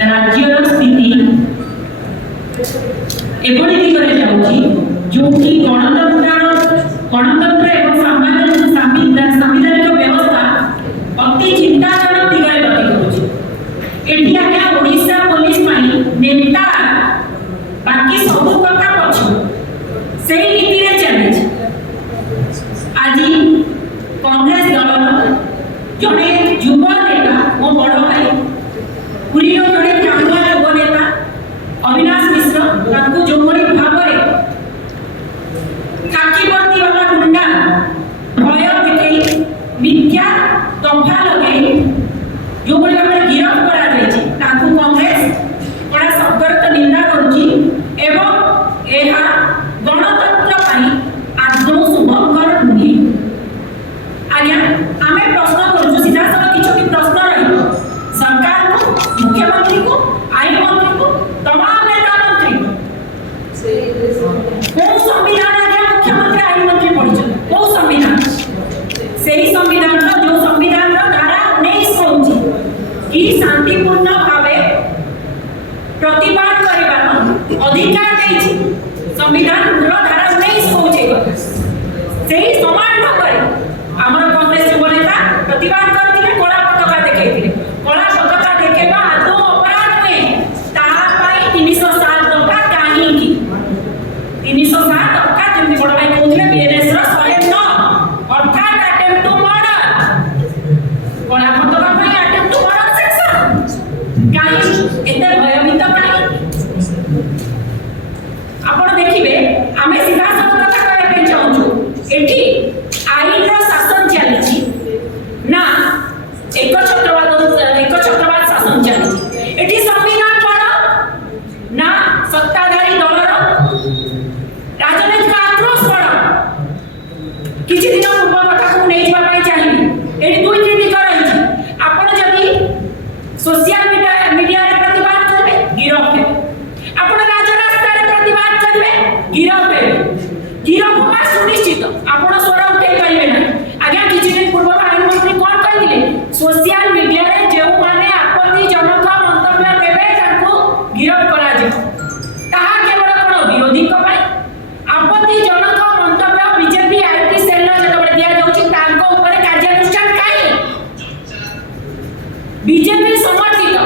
राज्यर स्थिति एभली दिगरे जाउची जोकि गणतंत्र एवं संवैधानिक व्यवस्था अति चिंताजनक दिगरे गति करुची। एठी आज्ञा ओडिशा पुलिस पाई नेता बाकी सब कथा पछ सेही नीति रे चलेछि। आज कांग्रेस दल जड़े युव नेता मो बड़ भाई पुरी जड़े जाणुआ युव नेता अविनाश मिश्र जो भाव में खाकी वर्दी वाला गुंडा भय देखई मिथ्या तंफा लगे जो भाव में गिरफ करा कांग्रेस बड़ा सतर्क निंदा करुची एवं एहा गणतंत्र पाई आदौ शुभकर नुहे। आज्ञा आमे प्रश्न करूँ सीधा सब किसी प्रश्न रही सरकार को मुख्यमंत्री को आईन मंत्री को तमाम नेता मंत्री को संविधान आज्ञा मुख्यमंत्री आईन मंत्री पढ़ी को संविधान से ही संविधान जो संविधान धारा 19 कहूँ कि शांतिपूर्ण भाव प्रतिवाद कर अधिकार देछि। संविधान धारा 19 कहूँ से ही समान ढंग आमर कांग्रेस युव नेता प्रतिवाद करथिले कला पताका देखैथिले कला पताका देखेबा आदौ अपराध में ताहा पाई 307 टका काहे की 307 टका जेमि बड़ भाई कहउथिले बीएनएस रो 109 अर्थात अटेम्प्ट टू मर्डर कला पताका पाई अटेम्प्ट टू मर्डर सेक्शन काहे एते भयभीत काहे आपण देखिबे आमे सीधा सब कथा कहबे पे चाहूछु एठी आईन रो शासन चली ना एक छत्रवाद शासन चली एठी संविधान बड़ ना सत्ताधारी दलर राजनीतिक आक्रोश बड़ किछि दिन पूर्व कथा को नै जबा पाई चाहिए एठी दुई तीन दिग रही आपण जदी सोशल मीडिया रे प्रतिवाद करबे गिरफ हे आपण राजरास्ता रे प्रतिवाद करबे गिरफ हे गिरफ होगा सुनिश्चित आपण स्वर उठै परिबे ना। आज्ञा किछि दिन पूर्व आईन मंत्री कोन कहले सोशल मीडिया रे जेउ माने आपत्तिजनक मंतव्य देबे ताको गिरफ करा जे ताहा केवल कोन विरोधी को पाई आपत्तिजनक मंतव्य बीजेपी आईटी सेल जतबे दिया जाउची ताको ऊपर कार्यानुष्ठान काई बीजेपी समर्थित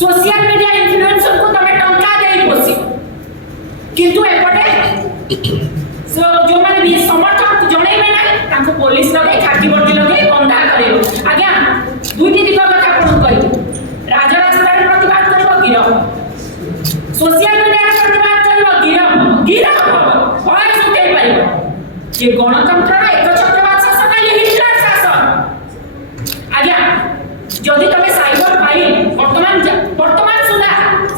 सोशल मीडिया इन्फ्लुएंसर को तमे टंका देई पोसी किंतु एपटे जो माने भी समर्थन जणैबे ना ताको पुलिस लगे खाकी वर्दी लगे बंधा करेबो। आज्ञा दुईटी दिग कथा कोन कहि राजरास्ता रे प्रतिवाद करबो गिरफ सोशल मीडिया रे प्रतिवाद करबो गिरफ होय सुते पाइबो ये गणतंत्र रे एक छत्रवाद शासन ये हिटलर शासन। आज्ञा जदि तमे साइबर फाइल वर्तमान सुधा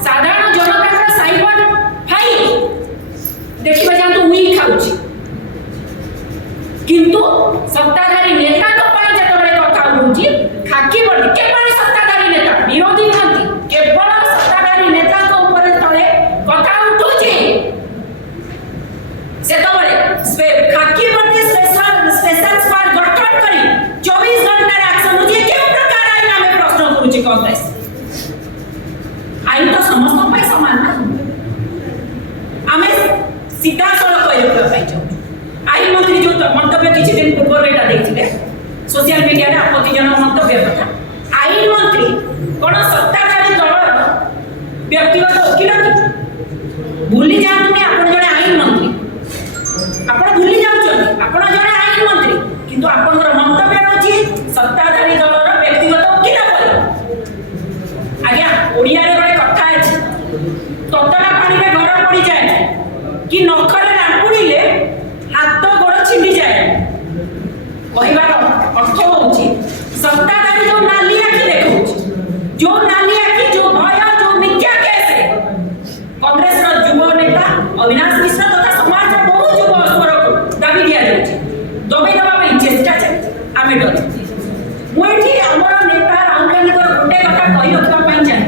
साधारण जनता साइबर फाइल देखिबा जानतो उई खाउची किंतु सत्ताधारी नेता तो पाई जतबे कथा होउची खाकी वर्दी केवल सत्ताधारी नेता विरोधी नथि केवल सत्ताधारी नेता को ऊपर तळे कथा उठुची सेतबे खाकी वर्दी स्पेशल स्क्वाड गठन करी 24 घंटा रे एक्शन होची के प्रकार आईन में प्रश्न करूची कांग्रेस आईन तो समस्त पाई समान ना आमे सीधा सड़क आईन मंत्री जो मंतव्य किसी दिन पूर्व एटा देखिले सोशल मीडिया रे आपत्तिजनक मंतव्य कथा आईन मंत्री कोन सत्ताधारी दलर व्यक्तिगत वकील भूली जातुनी आपण जने आईन मंत्री आपण भूली जाउछन आपण जने आईन मंत्री किंतु आपनकर मंतव्य रहछि सत्ताधारी दलर व्यक्तिगत वकील पर। आज्ञा ओडिया रे गोटे कथा अछि ततला पानी रे घर पड़ी जाए कि नखरे रापुड़ीले हाथ गोड़ छिंडी जाए कहबार अर्थ होउची सत्ताधारी जो नाली आखि देखौची जो नाली आखि जो भय जो मिथ्या केस कांग्रेस रो युव नेता अविनाश मिश्र तथा समाज रो बहुत युव स्वर को दाबी दिया जाउची दबे दबा पे चेष्टा छै आमे डर मोठी हमर नेता राहुल गांधी को गोटे कथा कहि रखबा पई चाहे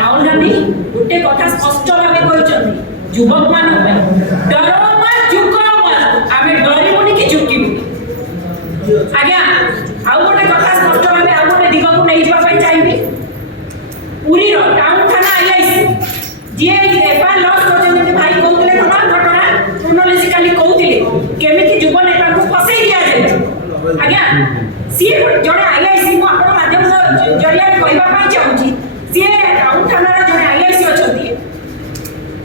राहुल गांधी गोटे कथा स्पष्ट भाबे कहिसथि युवक मान डरो मत झुको मत आमे डरिबोनी कि झुकिबो। आज्ञा आउ गोटे कथा स्पष्ट भाबे आउ गोटे दिग को नै जबा पई चाहिबी पुरी रो टाउन थाना आईआईसी जे एफआईआर लॉस करते भाई कहते कौन घटना क्रोनोलॉजिकली कहते केमिति युव नेता को फसई दिया जाए आज्ञा सी जड़े आईआईसी मु आपण माध्यम जरिया कहबा पई चाहूची सी टाउन थाना जड़े आईआईसी अछती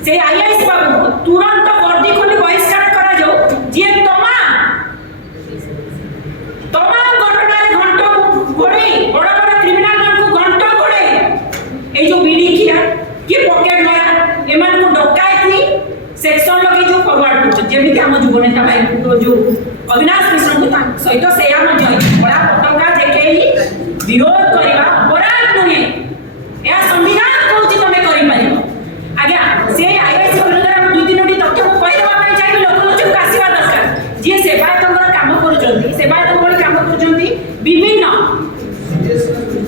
से आईआईसी बाबू तुरंत वर्दी खोली बहिष्कार करा जाओ जे तमाम घटना घंटो घोड़े बड़ा बड़ा क्रिमिनल को घंटो घोड़े ए जो बीड़ी किया कि पॉकेट मारा एमान को डकायती सेक्शन लगे जो फॉरवर्ड करछ जेमि कि हम जुब नेता भाई जो अविनाश मिश्र को सहित सेया मध्य बड़ा पटका देखेई विरोध करबा अपराध नुहे या संविधान कहूची तमे करि पारिबो आज्ञा से आईआईसी विरोध हम दुई तीनोटी तथ्य को कहि देबा पई चाहि लोक लोचन आसीबा दरकार जे सेवायतंकर काम करूचंती सेवायत बळी काम करूचंती विभिन्न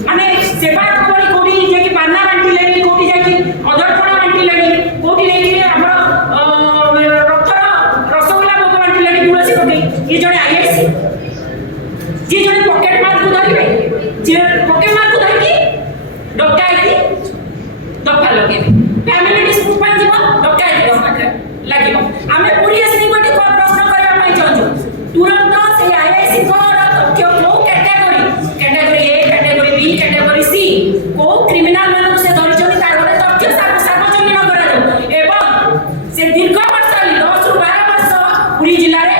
माने सेवायत बळी कोडी जे कि पाना बांटी लेनी कोडी जे कि अदरपणा बांटी लेनी कोडी ले कि हमर रक्तर रसगोल्ला भोग बांटी लेनी तुलसी कोडी ये जणे आईआईसी जे जणे पॉकेट मार को धरिबे जे पॉकेट मार को धरिकी डकायती दफा लगेबे फैमिली डिस्प्यूट पई जीव डकायती दफा लागिबो आमे पूरी असली कोटी को प्रश्न करबा पई चाहू तुरंत से आईआईसी को तथ्य को category category A category B category C को क्रिमिनल मानक से धरिचोनी तार गोटे तथ्य सार्वजनिक करा दो एवं से दीर्घ वर्ष 10 रु 12 वर्ष पुरी जिल्ला रे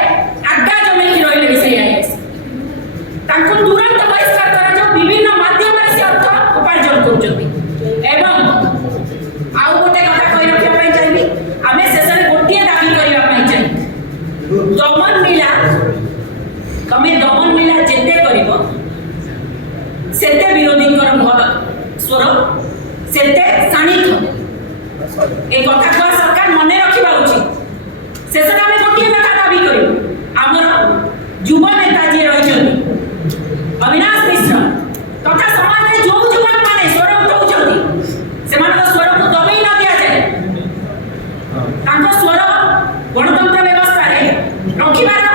आगा जमे कि रहिले से आईआईसी तांको तुरंत बहिष्कार करा जो विभिन्न माध्यम से अर्थ उपार्जन करचोती एवं आउ गोटे कथा कहि रखिया पई चाहिबी आमे शेषरे गोटिए दाबी करिया पई चाहि दमन लीला तमे दमन लीला जेते करिवो सेते विरोधी स्वर सेते शाणित ए कथा को सरकार मने रखिबा उचित शेषरे आमे गोटिए कथा दाबी करिवो हमर युव नेता जे रहिछन्ती अविनाश मिश्र तथा समाज रे जो युवक माने स्वर उठाउछन्ती सेमानक स्वर को दबई न दिया जाए तांको स्वर गणतंत्र व्यवस्था रे रखिबार